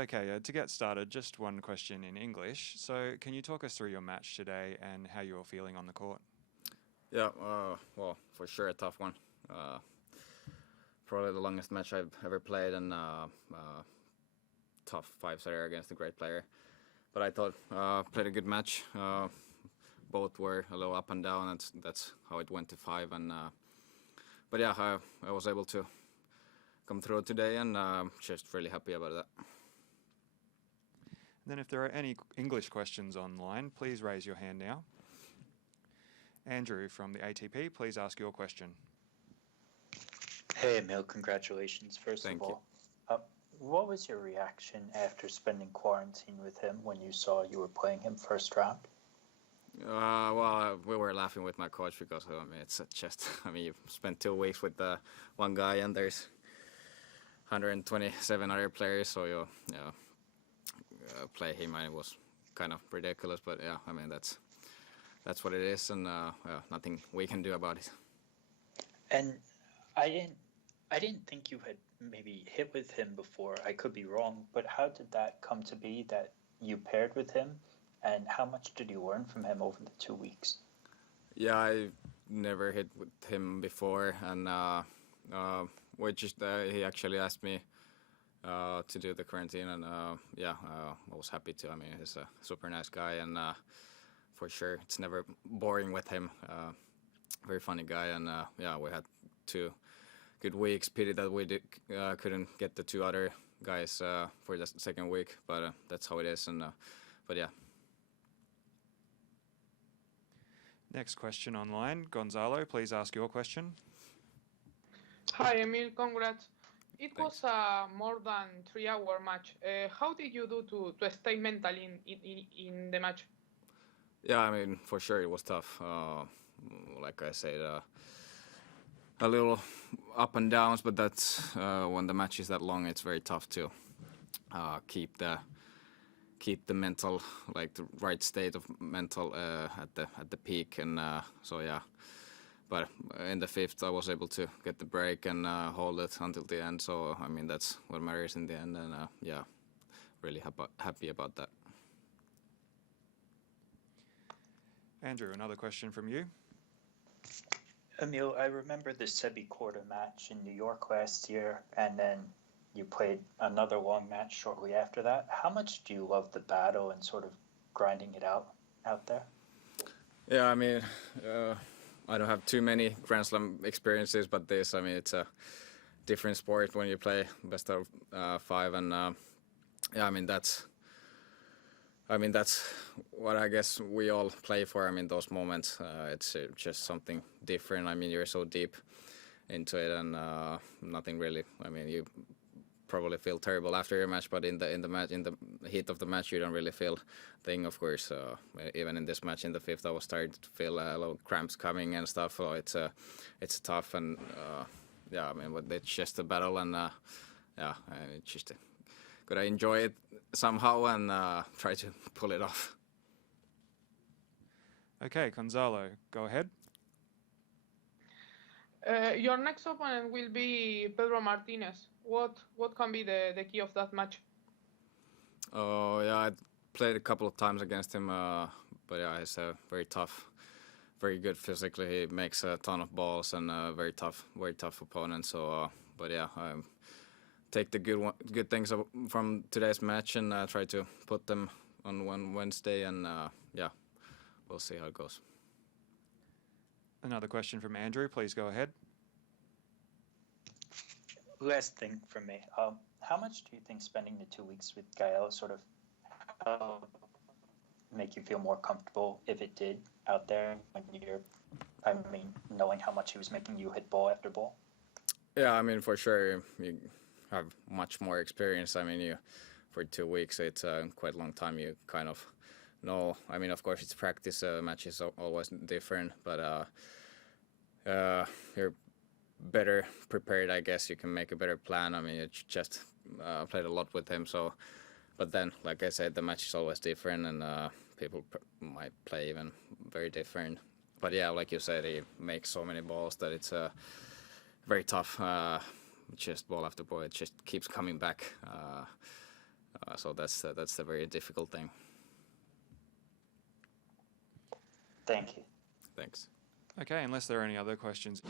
Okay, to get started, just one question in English. So, can you talk us through your match today and how you're feeling on the court? Yeah, well, for sure a tough one. Uh, Probably the longest match I've ever played, and tough five-setter against a great player. But I thought played a good match. Both were a little up and down, and that's how it went to five. And but yeah, I was able to come through today, and just really happy about that. And then, if there are any English questions online, please raise your hand now. Andrew from the ATP, please ask your question. Hey Emil, congratulations first Thank of all. What was your reaction after spending quarantine with him when you saw you were playing him first round? Well, we were laughing with my coach because I mean it's just you spent 2 weeks with one guy, and there's 127 other players, so you play him, and it was kind of ridiculous. But yeah, I mean that's what it is, and nothing we can do about it. And I didn't think you had maybe hit with him before. I could be wrong, but how did that come to be that you paired with him, and how much did you learn from him over the 2 weeks? Yeah, I never hit with him before, and he actually asked me to do the quarantine, and I was happy to. I mean, he's a super nice guy, and for sure it's never boring with him. Very funny guy, and we had 2 good weeks. Pity that we couldn't get the 2 other guys for the second week, but that's how it is. And but yeah. Next question online. Gonzalo, please ask your question. Hi, Emil. Congrats. It Thanks. was a more than 3 hour match. How did you do to stay mental in the match? Yeah, I mean, for sure it was tough. Like I said, a little up and downs, but that's when the match is that long, it's very tough to keep the mental, like the right state of mental at the peak, and so yeah. But in the fifth, I was able to get the break and hold it until the end. So I mean, that's what matters in the end, and really happy about that. Andrew, another question from you. Emil, I remember the Sebi Korda match in New York last year, and then you played another long match shortly after that. How much do you love the battle and sort of grinding it out there? Yeah, I mean, I don't have too many Grand Slam experiences, but this, I mean, it's a different sport when you play best of 5, and I mean that's what I guess we all play for. I mean, those moments, it's just something different. I mean, you're so deep into it, and nothing really. I mean, you probably feel terrible after your match, but in the heat of the match, you don't really feel thing. Of course, even in this match in the fifth, I was starting to feel a little cramps coming and stuff. So it's tough, and I mean, but it's just a battle, and it's just gotta enjoy it somehow and try to pull it off. Okay, Gonzalo, go ahead. Your next opponent will be Pedro Martinez. What can be the key of that match? Oh yeah, I played a couple of times against him, but yeah, he's a very tough, very good physically. He makes a ton of balls, and a very tough opponent. So, but yeah, I take the good things from today's match and try to put them on one Wednesday, and we'll see how it goes. Another question from Andrew. Please go ahead. Last thing from me. How much do you think spending the 2 weeks with Gael sort of make you feel more comfortable, if it did, out there when knowing how much he was making you hit ball after ball? Yeah, I mean, for sure, you have much more experience. I mean, for 2 weeks, it's quite a long time. You kind of know. I mean, of course, it's practice. Match is always different, but you're better prepared, I guess. You can make a better plan. I mean, you just played a lot with him, so. But then, like I said, the match is always different, and people might play even very different. But yeah, like you said, he makes so many balls that it's very tough. Just ball after ball, it just keeps coming back. So that's the very difficult thing. Thank you. Thanks. Okay, unless there are any other questions.